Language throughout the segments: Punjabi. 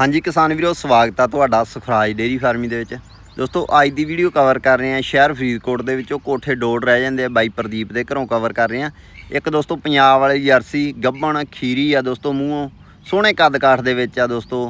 ਹਾਂਜੀ ਕਿਸਾਨ ਵੀਰੋ, ਸਵਾਗਤ ਆ ਤੁਹਾਡਾ ਸੁਖਰਾਜ ਡੇਰੀ ਫਾਰਮਿੰਗ ਦੇ ਵਿੱਚ। ਦੋਸਤੋ, ਅੱਜ ਦੀ ਵੀਡੀਓ ਕਵਰ ਕਰ ਰਹੇ ਆ ਸ਼ਹਿਰ ਫਰੀਦਕੋਟ ਦੇ ਵਿੱਚੋਂ ਕੋਠੇ ਡੋੜ ਰਹਿ ਜਾਂਦੇ ਆ ਬਾਈ ਪ੍ਰਦੀਪ ਦੇ ਘਰੋਂ ਕਵਰ ਕਰ ਰਹੇ ਆ ਇੱਕ ਦੋਸਤੋ, ਪੰਜਾਬ ਵਾਲੀ ਜਰਸੀ ਗੱਬਣ ਖੀਰੀ ਆ ਦੋਸਤੋ, ਮੂੰਹੋਂ ਸੋਹਣੇ ਕੱਦ ਕਾਠ ਦੇ ਵਿੱਚ ਆ ਦੋਸਤੋ।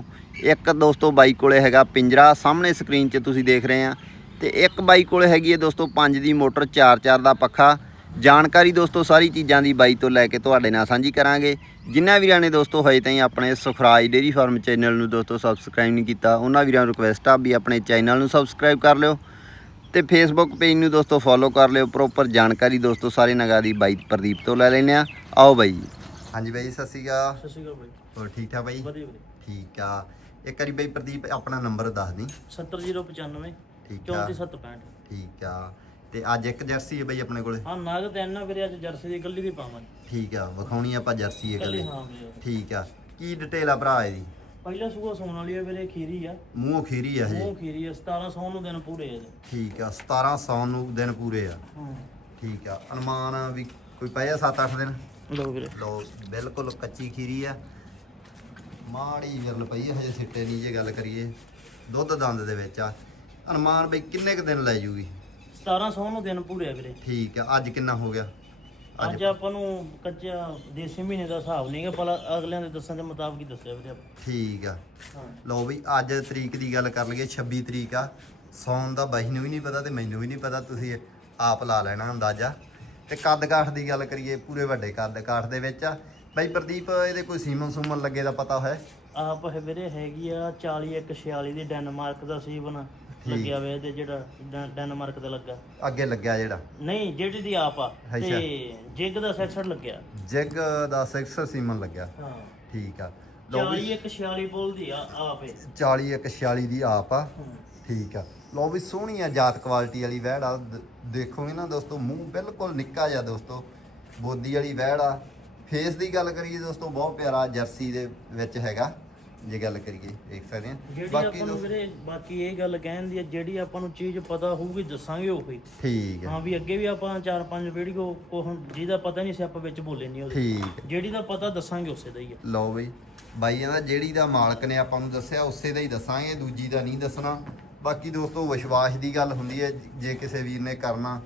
ਇੱਕ ਦੋਸਤੋ ਬਾਈ ਕੋਲੇ ਹੈਗਾ ਪਿੰਜਰਾ, ਸਾਹਮਣੇ ਸਕਰੀਨ 'ਚ ਤੁਸੀਂ ਦੇਖ ਰਹੇ ਆ ਤੇ ਇੱਕ ਬਾਈ ਕੋਲੇ ਹੈਗੀ ਹੈ ਦੋਸਤੋ 5 ਦੀ ਮੋਟਰ 4-4 ਦਾ ਪੱਖਾ। ਜਾਣਕਾਰੀ ਦੋਸਤੋ ਸਾਰੀ ਚੀਜ਼ਾਂ ਦੀ ਬਾਈ ਤੋਂ ਲੈ ਕੇ ਤੁਹਾਡੇ ਨਾਲ ਸਾਂਝੀ ਕਰਾਂਗੇ। ਜਿਨ੍ਹਾਂ ਵੀਰਾਂ ਨੇ ਦੋਸਤੋ ਹਜੇ ਤਾਈਂ ਆਪਣੇ ਸੁਖਰਾਜ ਡੇਰੀ ਫਾਰਮ ਚੈਨਲ ਨੂੰ ਦੋਸਤੋ ਸਬਸਕ੍ਰਾਈਬ ਨਹੀਂ ਕੀਤਾ ਉਹਨਾਂ ਵੀਰਾਂ ਨੂੰ ਰਿਕੁਐਸਟ ਆ ਵੀ ਆਪਣੇ ਚੈਨਲ ਨੂੰ ਸਬਸਕ੍ਰਾਈਬ ਕਰ ਲਿਓ। ਤੇ ਫੇਸਬੁੱਕ ਪੇਜ ਨੂੰ ਦੋਸਤੋ ਫੋਲੋ ਕਰ ਲਿਓ ਪ੍ਰੋਪਰ ਜਾਣਕਾਰੀ ਦੋਸਤੋ ਸਾਰੇ ਨਗਾ ਦੀ ਬਾਈ ਪ੍ਰਦੀਪ ਤੋਂ ਲੈ ਲੈਨੇ ਆ ਆਓ ਬਾਈ। ਹਾਂਜੀ ਬਾਈ ਸਤਿ ਸ਼੍ਰੀ ਅਕਾਲ। ਸਤਿ ਸ਼੍ਰੀ ਅਕਾਲ ਬਾਈ। ਹੋਰ ਠੀਕ ਠਾਕ ਬਾਈ? ਵਧੀਆ ਵਧੀਆ ਠੀਕ ਆ। ਇੱਕ ਵਾਰੀ ਬਾਈ ਪ੍ਰਦੀਪ ਆਪਣਾ ਨੰਬਰ ਦੱਸ ਦੀ। 70095 ਠੀਕ ਆ। 3465 ਠੀਕ ਆ। ਤੇ ਅੱਜ ਇੱਕ ਜਰਸੀ ਹੈ ਬਾਈ ਆਪਣੇ ਕੋਲੇ। ਹਾਂ ਨਾਗ ਤੇ ਇੰਨਾ ਵੀਰੇ ਅੱਜ ਜਰਸੀ ਦੀ ਗੱਲੀ ਦੀ ਪਾਵਾਂ। ਠੀਕ ਆ ਵਿਖਾਉਣੀ ਆਪਾਂ ਜਰਸੀ ਇਹ ਗੱਲੀ ਗੱਲ ਹਾਂ ਵੀਰੇ। ਠੀਕ ਆ ਕੀ ਡਿਟੇਲ ਆ ਭਰਾ ਇਹਦੀ? ਪਹਿਲਾ ਸੂਆ ਸੋਣ ਵਾਲੀ ਆ ਵੀਰੇ ਖੀਰੀ ਆ। ਮੂੰਹੋਂ ਖੀਰੀ ਆ ਹਜੇ? ਉਹ ਖੀਰੀ ਆ 1700 ਨੂੰ ਦਿਨ ਪੂਰੇ ਆ ਇਹਦੇ। ਠੀਕ ਆ 1700 ਨੂੰ ਦਿਨ ਪੂਰੇ ਆ। ਹਾਂ। ਠੀਕ ਆ ਅਨੁਮਾਨ ਵੀ ਕੋਈ ਪਏ ਆ 7-8 ਦਿਨ? ਲੋ ਵੀਰੇ। ਲੋ ਬਿਲਕੁਲ ਕੱਚੀ ਖੀਰੀ ਆ। ਮਾੜੀ ਗੱਲ ਪਈ ਆ, ਹਜੇ ਸਿੱਟੇ ਨਹੀਂ ਜੇ ਗੱਲ ਕਰੀਏ। ਦੁੱਧ ਦੰਦ ਦੇ ਵਿੱਚ ਆ। ਅਨੁਮਾਨ ਬਈ ਕਿੰਨੇ ਕ ਦਿਨ ਲੈ ਜੂਗੀ? 1700 ਨੂੰ ਦਿਨ ਪੂਰੇ ਆ ਵੀਰੇ। ਠੀਕ ਆ ਅੱਜ ਕਿੰਨਾ ਹੋ ਗਿਆ? ਅੱਜ ਆਪਾਂ ਨੂੰ ਕੱਚਾ ਦੇਸੀ ਮਹੀਨੇ ਦਾ ਹਿਸਾਬ ਨਹੀਂਗਾ ਪਰ ਅਗਲਿਆਂ ਦੇ ਦੱਸਣ ਦੇ ਮੁਤਾਬਕ ਹੀ ਦੱਸਿਆ ਵੀਰੇ ਆਪਾਂ। ਠੀਕ ਆ। ਹਾਂ। ਲਓ ਵੀ ਅੱਜ ਤਰੀਕ ਦੀ ਗੱਲ ਕਰ ਲਈਏ 26 ਤਰੀਕ ਆ। ਸੌਣ ਦਾ ਬਾਈ ਨੂੰ ਵੀ ਨਹੀਂ ਪਤਾ ਤੇ ਮੈਨੂੰ ਵੀ ਨਹੀਂ ਪਤਾ ਤੁਸੀਂ ਆਪ ਲਾ ਲੈਣਾ ਅੰਦਾਜ਼ਾ। ਤੇ ਕੱਦ ਕਾਠ ਦੀ ਗੱਲ ਕਰੀਏ ਪੂਰੇ ਵੱਡੇ ਕੱਦ ਕਾਠ ਦੇ ਵਿੱਚ ਆ। ਬਾਈ ਪ੍ਰਦੀਪ ਇਹਦੇ ਕੋਈ ਸੀਮਨ ਸੂਮਨ ਲੱਗੇ ਦਾ ਪਤਾ ਹੈ ਆਪ ਇਹ ਵੀਰੇ ਹੈਗੀ ਆ 40 ਇੱਕ 46 ਦੀ ਡੈਨਮਾਰਕ ਦਾ ਸੀਵਨ ਲੱਗਿਆ ਹੋਇਆ ਇਹਦੇ ਜਿਹੜਾ ਡੈ- ਡੈਨਮਾਰਕ ਦਾ ਲੱਗਾ। ਅੱਗੇ ਲੱਗਿਆ ਜਿਹੜਾ? ਨਹੀਂ ਜਿਹੜੀ ਦੀ ਆਪ ਆ। ਤੇ ਜਿਗ ਦਾ ਸੈਟ ਲੱਗਿਆ। ਜਿਗ ਦਾ 6 ਸੀਮਨ ਲੱਗਿਆ। ਹਾਂ। ਠੀਕ ਆ। ਲਓ 40 ਵੀ ਇੱਕ 46 ਬੋਲ ਦੀ ਆ ਆਪ ਇਹ। 40 ਇੱਕ 46 ਦੀ ਆਪ ਆ। ਠੀਕ ਆ। ਲਓ ਵੀ ਸੋਹਣੀ ਆ ਜਾਤ ਕੁਆਲਿਟੀ ਵਾਲੀ ਵਹਿੜ ਆ। ਦ- ਦੇਖੋਗੇ ਨਾ ਦੋਸਤੋ ਮੂੰਹ ਬਿਲਕੁਲ ਨਿੱਕਾ ਜਿਹਾ ਦੋਸਤੋ। ਬੋਦੀ ਵਾਲੀ ਵਹਿੜ ਆ। ਫੇਸ ਦੀ ਗੱਲ ਕਰੀਏ ਦੋਸਤੋ ਬਹੁਤ ਪਿਆਰਾ ਜਰਸੀ ਦੇ ਵਿੱਚ ਹੈਗਾ ਜੇ ਗੱਲ ਕਰੀਏ ਦੇਖ ਸਕਦੇ ਆ। ਜਿਹੜੀ ਬਾਕੀ ਆਪਾਂ ਨੂੰ ਦੋਸਤੋ ਵੀਰੇ ਬਾਕੀ ਇਹ ਗੱਲ ਕਹਿੰਦੀ ਆ ਜਿਹੜੀ ਆਪਾਂ ਨੂੰ ਚੀਜ਼ ਪਤਾ ਹੋਊਗੀ ਦੱਸਾਂਗੇ ਉਹੀ ਠੀਕ ਆ ਹਾਂ ਵੀ ਅੱਗੇ ਵੀ ਆਪਾਂ ਚਾਰ ਪੰਜ ਵੀਡੀਓ ਕੋ ਹੁਣ ਜਿਹਦਾ ਪਤਾ ਨਹੀਂ ਸੀ ਆਪਾਂ ਵਿੱਚ ਬੋਲੇ ਨਹੀਂ ਉਹਦੇ। ਠੀਕ ਜਿਹੜੀ ਦਾ ਪਤਾ ਦੱਸਾਂਗੇ ਉਸੇ ਦਾ ਹੀ ਆ। ਲਓ ਬਈ ਬਾਈ ਇਹਦਾ ਜਿਹੜੀ ਦਾ ਮਾਲਕ ਨੇ ਆਪਾਂ ਨੂੰ ਦੱਸਿਆ ਉਸੇ ਦਾ ਹੀ ਦੱਸਾਂਗੇ ਦੂਜੀ ਦਾ ਨਹੀਂ ਦੱਸਣਾ। ਬਾਕੀ ਦੋਸਤੋ ਵਿਸ਼ਵਾਸ ਦੀ ਗੱਲ ਹੁੰਦੀ ਹੈ ਜੇ ਕਿਸੇ ਵੀਰ ਨੇ ਕਰਨਾ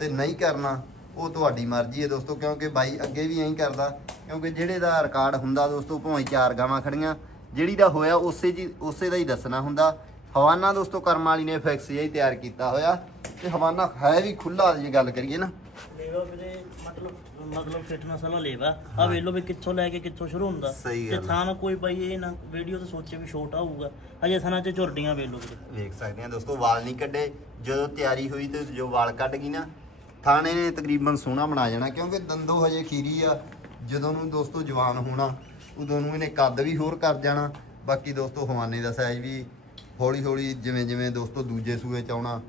ਤੇ ਨਹੀਂ ਕਰਨਾ ਉਹ ਤੁਹਾਡੀ ਮਰਜ਼ੀ ਹੈ ਦੋਸਤੋ ਕਿਉਂਕਿ ਬਾਈ ਅੱਗੇ ਵੀ ਐਂ ਕਰਦਾ ਕਿਉਂਕਿ ਜਿਹੜੇ ਦਾ ਰਿਕਾਰਡ ਹੁੰਦਾ ਦੋਸਤੋ ਭਾਵੇਂ ਚਾਰ ਗਾਵਾਂ ਖੜੀਆਂ ਜਿਹੜੀ ਦਾ ਹੋਇਆ ਉਸੇ ਜੀ ਉਸੇ ਦਾ ਹੀ ਦੱਸਣਾ ਹੁੰਦਾ। ਹਵਾਨਾ ਦੋਸਤੋ ਕਰਮ ਵਾਲੀ ਨੇ ਫਿਕਸ ਜਿਹਾ ਹੀ ਤਿਆਰ ਕੀਤਾ ਹੋਇਆ ਤੇ ਹਵਾਨਾ ਹੈ ਵੀ ਖੁੱਲਾ ਜੇ ਗੱਲ ਕਰੀਏ ਨਾ। ਲੇਵਾ ਵੀਰੇ ਮਤਲਬ ਮਤਲਬ ਫਿਟਨੈਸ ਵਾਲਾ ਲੇਵਾ। ਆ ਵੇਖ ਵੀ ਕਿੱਥੋਂ ਲੈ ਕੇ ਕਿੱਥੋਂ ਸ਼ੁਰੂ ਹੁੰਦਾ। ਤੇ। ਥਾਂ ਨਾ ਕੋਈ ਬਾਈ ਇਹ ਨਾ ਵੀਡੀਓ ਤੇ ਸੋਚੇ ਵੀ ਛੋਟਾ ਹੋਊਗਾ ਅਜੇ ਥਾਂ 'ਚ ਝੁਰਡੀਆਂ ਵੇਖ ਲਓ ਵੀਰੇ। ਵੇਖ ਸਕਦੇ ਆ ਦੋਸਤੋ ਵਾਲ ਨਹੀਂ ਕੱਢੇ। ਜਦੋਂ ਤਿਆਰੀ ਹੋਈ ਤੇ ਜੋ ਵਾਲ ਕੱਢ ਗਈ ਨਾ ਥਾਣੇ ਨੇ ਤਕਰੀਬਨ ਸੋਹਣਾ ਬਣਾ ਜਾਣਾ ਕਿਉਂਕਿ ਦੰਦੋ ਹਜੇ ਖੀਰੀ ਆ। ਜਦੋਂ ਨੂੰ ਦੋਸਤੋ ਜਵਾਨ ਹੋਣਾ ਉਦੋਂ ਨੂੰ ਇਹਨੇ ਕੱਦ ਵੀ ਹੋਰ ਕਰ ਜਾਣਾ। ਬਾਕੀ ਦੋਸਤੋ ਹਵਾਨੇ ਦਾ ਸਾਈਜ਼ ਵੀ ਹੌਲੀ ਹੌਲੀ ਜਿਵੇਂ ਜਿਵੇਂ ਦੋਸਤੋ ਦੂਜੇ ਸੂਏ ਚ ਆਉਣਾ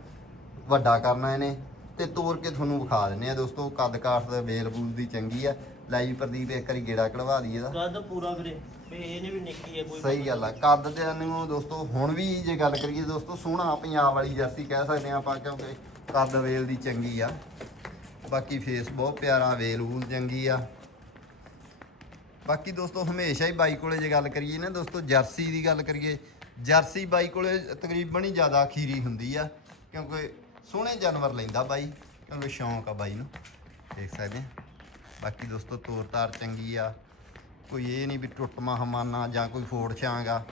ਵੱਡਾ ਕਰਨਾ ਇਹਨੇ। ਤੇ ਤੋੜ ਕੇ ਤੁਹਾਨੂੰ ਵਿਖਾ ਦਿੰਨੇ ਆ ਦੋਸਤੋ ਕੱਦ ਕਾਠ ਦਾ ਵੇਲ ਬੂਲ ਦੀ ਚੰਗੀ ਆ। ਲੈ ਜੀ ਪ੍ਰਦੀਪ ਇੱਕ ਵਾਰੀ ਗੇੜਾ ਕਢਵਾ ਦਈਏ ਇਹਦਾ। ਕੱਦ ਪੂਰਾ ਵੀਰੇ ਇਹਨੇ ਵੀ ਨਿੱਕੀ ਹੈ ਕੋਈ ਸਹੀ ਗੱਲ ਆ ਕੱਦ ਦੇ ਨੂੰ ਦੋਸਤੋ ਹੁਣ ਵੀ ਜੇ ਗੱਲ ਕਰੀਏ ਦੋਸਤੋ ਸੋਹਣਾ ਪੰਜਾਬ ਵਾਲੀ ਜਰਸੀ ਕਹਿ ਸਕਦੇ ਆ ਆਪਾਂ ਕਿਉਂਕਿ ਕੱਦ ਵੇਲ ਦੀ ਚੰਗੀ ਆ। ਬਾਕੀ ਫੇਸ ਬਹੁਤ ਪਿਆਰਾ ਵੇਲ ਵੂਲ ਚੰਗੀ ਆ। ਬਾਕੀ ਦੋਸਤੋ, ਹਮੇਸ਼ਾ ਹੀ ਬਾਈ ਕੋਲੇ ਜੇ ਗੱਲ ਕਰੀਏ ਨਾ ਦੋਸਤੋ, ਜਰਸੀ ਦੀ ਗੱਲ ਕਰੀਏ, ਜਰਸੀ ਬਾਈ ਕੋਲੇ ਤਕਰੀਬਨ ਹੀ ਜ਼ਿਆਦਾ ਖੀਰੀ ਹੁੰਦੀ ਆ, ਕਿਉਂਕਿ ਸੋਹਣੇ ਜਾਨਵਰ ਲੈਂਦਾ ਬਾਈ, ਕਿਉਂਕਿ ਸ਼ੌਂਕ ਆ ਬਾਈ ਨੂੰ। ਦੇਖ ਸਕਦੇ ਆ। ਬਾਕੀ ਦੋਸਤੋ, ਤੋਰ ਤਾਰ ਚੰਗੀ ਆ। ਕੋਈ ਇਹ ਨਹੀਂ ਵੀ ਟੁੱਟਮਾ ਹਮਾਨਾ ਜਾਂ ਕੋਈ ਫੋੜ ਛਾਂਗਾ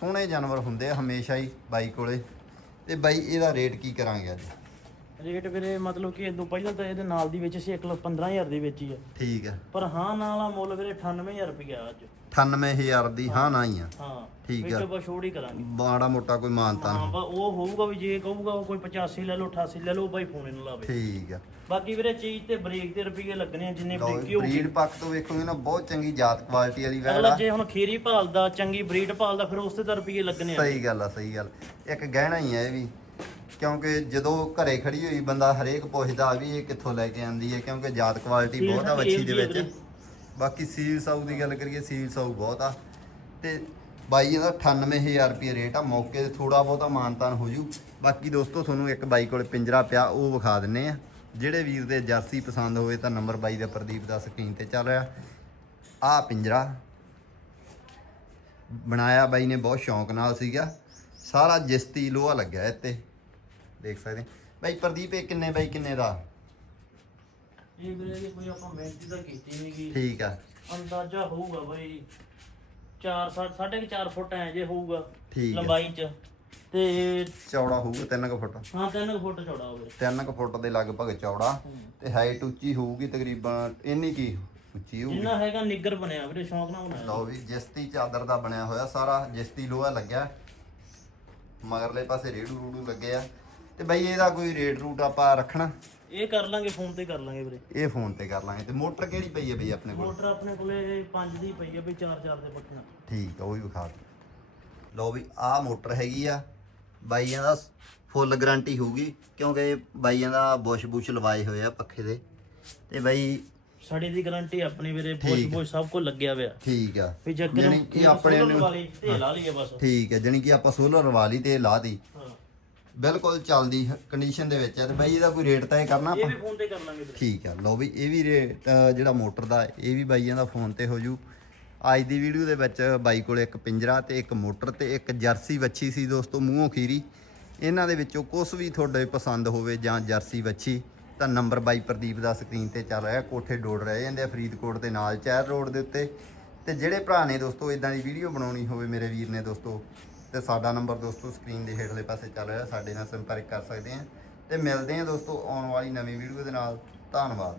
ਸੋਹਣੇ ਜਾਨਵਰ ਹੁੰਦੇ ਆ ਹਮੇਸ਼ਾ ਹੀ ਬਾਈ ਕੋਲੇ। ਤੇ ਬਾਈ ਇਹਦਾ ਰੇਟ ਕੀ ਕਰਾਂਗੇ ਅੱਜ? ਰੇਟ ਵੀਰੇ ਮਤਲਬ ਕਿ ਇਦੋਂ ਪਹਿਲਾਂ ਤਾਂ ਇਹਦੇ ਨਾਲ ਦੀ ਵਿੱਚ ਸੀ 1 ਲੱਖ 15000 ਦੀ ਵਿੱਚ ਹੀ ਆ। ਠੀਕ ਆ। ਪਰ ਹਾਂ ਨਾਲ ਆ ਮੁੱਲ ਵੀਰੇ 98000 ਰੁਪਇਆ ਅੱਜ। 98000 ਦੀ ਹਾਂ। ਨਾ ਹੀ ਆ। ਹਾਂ ਠੀਕ ਆ। ਵਿੱਚ ਬਛੋੜ ਹੀ ਕਰਾਂਗੇ। ਬਾੜਾ ਮੋਟਾ ਕੋਈ ਮਾਨਤਾ ਹਾਂ ਨਹੀਂ। ਬਾ ਉਹ ਹੋਊਗਾ ਵੀ ਜੇ ਕਹੂਗਾ ਉਹ ਕੋਈ 85 ਲੈ ਲਓ 88 ਲੈ ਲਓ ਬਾਈ ਫੋਨ ਇਹਨੂੰ ਲਾਵੇ। ਠੀਕ ਆ। ਬਾਕੀ ਵੀਰੇ ਚੀਜ਼ ਤੇ ਬ੍ਰੇਕ ਤੇ ਰੁਪਏ ਲੱਗਣੇ ਆ ਜਿੰਨੇ ਬ੍ਰੇਕੀ ਹੋਊਗੀ। ਬਰੀਡ ਪੱਕ ਤੋਂ ਵੇਖੋਗੇ ਨਾ ਬਹੁਤ ਚੰਗੀ ਜਾਤ ਕੁਆਲਿਟੀ ਵਾਲੀ ਵੈੜ ਅਗਲਾ ਆ। ਜੇ ਹੁਣ ਖੀਰੀ ਭਾਲਦਾ ਚੰਗੀ ਬਰੀਡ ਭਾਲਦਾ ਫਿਰ ਉਸ ਤੇ ਤਾਂ ਰੁਪਏ ਲੱਗਣੇ ਆ। ਸਹੀ ਗੱਲ ਆ ਸਹੀ ਗੱਲ। ਇੱਕ ਗਹਿਣਾ ਹੀ ਆ ਇਹ ਵੀ। ਕਿਉਂਕਿ ਜਦੋਂ ਘਰੇ ਖੜੀ ਹੋਈ ਬੰਦਾ ਹਰੇਕ ਪੁੱਛਦਾ ਵੀ ਇਹ ਕਿੱਥੋਂ ਲੈ ਕੇ ਆਂਦੀ ਹੈ ਕਿਉਂਕਿ ਜਾਤ ਕੁਆਲਿਟੀ ਬਹੁਤ ਆ ਵੱਛੀ ਦੇ ਇਹੋ ਵਿੱਚ। ਬਾਕੀ ਸੀਲ ਸਾਊ ਦੀ ਗੱਲ ਕਰੀਏ, ਸੀਲ ਸਾਊ ਬਹੁਤ ਆ। ਤੇ ਬਾਈ ਇਹਦਾ 98000 ਰੁਪਏ ਰੇਟ ਆ, ਮੌਕੇ ਤੇ ਥੋੜਾ ਬਹੁਤਾ ਮਾਨਤਾਨ ਹੋ ਜੂ। ਬਾਕੀ ਦੋਸਤੋ, ਤੁਹਾਨੂੰ ਇੱਕ ਬਾਈ ਕੋਲ ਪਿੰਜਰਾ ਪਿਆ, ਉਹ ਵਿਖਾ ਦਿੰਨੇ ਆ। ਜਿਹੜੇ ਵੀਰ ਦੇ ਜਰਸੀ ਪਸੰਦ ਹੋਵੇ ਤਾਂ ਨੰਬਰ ਬਾਈ ਦਾ ਪ੍ਰਦੀਪ ਦਾ ਸਕਰੀਨ ਤੇ ਚੱਲ ਰਿਹਾ। ਆ ਪਿੰਜਰਾ। ਬਣਾਇਆ ਬਾਈ ਨੇ, ਬਹੁਤ ਸ਼ੌਂਕ ਨਾਲ ਸੀਗਾ। ਸਾਰਾ ਜਿਸਤੀ ਲੋਹਾ ਲੱਗਿਆ ਇੱਥੇ। ਦੇਖ ਸਕਦੇ। ਬਾਈ ਪ੍ਰਦੀਪ, ਇਹ ਕਿੰਨੇ ਬਾਈ, ਕਿੰਨੇ ਦਾ? ਇਹ ਵੀਰੇ ਜੀ ਕੋਈ ਆਪਾਂ ਮਿਹਨਤੀ ਤਾਂ ਕੀਤੀ ਨਹੀਂਗੀ ਠੀਕ ਆ। ਅੰਦਾਜ਼ਾ ਹੋਊਗਾ ਬਈ 4 ਸਾਢੇ 4 ਫੁੱਟ ਐ ਜੇ ਹੋਊਗਾ ਠੀਕ ਆ। ਲੰਬਾਈ ਚ। ਤੇ ਚੌੜਾ ਹੋਊਗਾ 3 ਕੁ ਫੁੱਟ। ਹਾਂ 3 ਫੁੱਟ ਚੌੜਾ ਹੋਵੇ। 3 ਕੁ ਫੁੱਟ ਦੇ ਲਗਭਗ ਚੌੜਾ। ਤੇ ਹਾਈਟ ਉੱਚੀ ਹੋਊਗੀ ਤਕਰੀਬਨ ਇੰਨੀ ਕੀ ਉੱਚੀ ਹੋਊਗੀ। ਜਿੰਨਾ ਹੈਗਾ ਨਿੱਗਰ ਬਣਿਆ ਵੀਰੇ ਸ਼ੌਂਕ ਨਾਲ ਬਣਾਇਆ। ਲਓ ਵੀ ਜਿਸਤੀ ਚਾਦਰ ਦਾ ਬਣਿਆ ਹੋਇਆ ਸਾਰਾ ਜਿਸਤੀ ਲੋਹਾ ਲੱਗਿਆ। ਮਗਰਲੇ ਪਾਸੇ ਰੇੜੂ ਰੂੜੂ ਲੱਗੇ ਆ। ਤੇ ਬਈ ਇਹਦਾ ਕੋਈ ਰੇਟ ਰੂਟ ਆਪਾਂ ਰੱਖਣਾ। ਇਹ ਕਰ ਲਾਂਗੇ ਫੋਨ ਤੇ ਕਰ ਲਾਂਗੇ ਵੀਰੇ। ਇਹ ਫੋਨ ਤੇ ਕਰ ਲਾਂਗੇ। ਤੇ ਮੋਟਰ ਕਿਹੜੀ ਪਈ ਹੈ ਬਈ ਆਪਣੇ ਕੋਲ? ਮੋਟਰ ਆਪਣੇ ਕੋਲੇ 5 ਦੀ ਪਈ ਆ ਬਈ 4-4 ਦੇ ਪੱਟੀਆਂ। ਠੀਕ ਆ ਉਹ ਵੀ ਵਿਖਾ ਦਿਓ। ਲਓ ਵੀ ਆਹ ਮੋਟਰ ਹੈਗੀ ਆ। ਬਾਈਆਂ ਦਾ ਫੁੱਲ ਗਾਰੰਟੀ ਹੋਊਗੀ ਕਿਉਂਕਿ ਬਾਈਆਂ ਦਾ ਬੁਸ਼ ਬੁਸ਼ ਲਵਾਏ ਹੋਏ ਆ ਪੱਖੇ ਦੇ। ਤੇ ਬਾਈ ਸਾਡੀ ਦੀ ਗਾਰੰਟੀ ਆਪਣੀ ਵੀਰੇ ਬੋਸ਼ ਠੀਕ। ਬੋਸ਼ ਸਭ ਕੁਝ ਲੱਗਿਆ ਹੋਇਆ। ਠੀਕ ਆ। ਵੀ ਜੱਗਰ ਜਾਣੀ ਕਿ ਆਪਣੇ ਨੂੰ ਵਾਲੀ ਤੇ ਲਾ ਲਈਏ ਬਸ। ਠੀਕ ਹੈ ਜਾਣੀ ਕਿ ਆਪਾਂ ਸੋਲਰ ਲਵਾ ਲਈ ਤੇ ਲਾਤੀ। ਹਾਂ ਬਿਲਕੁਲ ਚੱਲਦੀ ਕੰਡੀਸ਼ਨ ਦੇ ਵਿੱਚ ਹੈ ਤੇ ਬਾਈ ਇਹਦਾ ਕੋਈ ਰੇਟ ਤੈਅ ਕਰਨਾ ਇਹ ਆਪਾਂ? ਵੀ ਫੋਨ ਤੇ ਕਰ ਲਾਂਗੇ ਵੀਰੇ ਠੀਕ ਆ ਲਓ ਵੀ ਇਹ ਵੀ ਰੇਟ ਅ, ਜਿਹੜਾ ਮੋਟਰ ਦਾ ਹੈ, ਇਹ ਵੀ ਬਾਈਆਂ ਦਾ ਫੋਨ ਤੇ ਹੋ ਜੂ ਅੱਜ ਦੀ ਵੀਡੀਓ ਦੇ ਵਿੱਚ ਬਾਈ ਕੋਲ ਇੱਕ ਪਿੰਜਰਾ ਤੇ ਇੱਕ ਮੋਟਰ ਤੇ ਇੱਕ ਜਰਸੀ ਵੱਛੀ ਸੀ ਦੋਸਤੋ ਮੂੰਹੋਂ ਖੀਰੀ। ਇਹਨਾਂ ਦੇ ਵਿੱਚੋਂ ਕੁਝ ਵੀ ਤੁਹਾਡੇ ਪਸੰਦ ਹੋਵੇ ਜਾਂ ਜਰਸੀ ਵੱਛੀ ਤਾਂ ਨੰਬਰ ਬਾਈ ਪ੍ਰਦੀਪ ਦਾ ਸਕਰੀਨ ਤੇ ਚੱਲ ਰਿਹਾ ਕੋਠੇ ਡੋੜ ਰਹੇ ਜਾਂਦੇ ਆ ਫਰੀਦਕੋਟ ਦੇ ਨਾਲ ਚਹਿਰ ਰੋਡ ਦੇ ਉੱਤੇ। ਤੇ ਜਿਹੜੇ ਭਰਾ ਨੇ ਦੋਸਤੋ ਇਦਾਂ ਦੀ ਵੀਡੀਓ ਬਣਾਉਣੀ ਹੋਵੇ ਮੇਰੇ ਵੀਰ ਨੇ ਦੋਸਤੋ ਤੇ ਸਾਡਾ ਨੰਬਰ ਦੋਸਤੋ ਸਕਰੀਨ ਦੇ ਹੇਠਲੇ ਪਾਸੇ ਚੱਲ ਰਿਹਾ, ਸਾਡੇ ਨਾਲ ਸੰਪਰਕ ਕਰ ਸਕਦੇ ਆ ਤੇ ਮਿਲਦੇ ਆ ਦੋਸਤੋ ਆਉਣ ਵਾਲੀ ਨਵੀਂ ਵੀਡੀਓ ਦੇ ਨਾਲ। ਧੰਨਵਾਦ।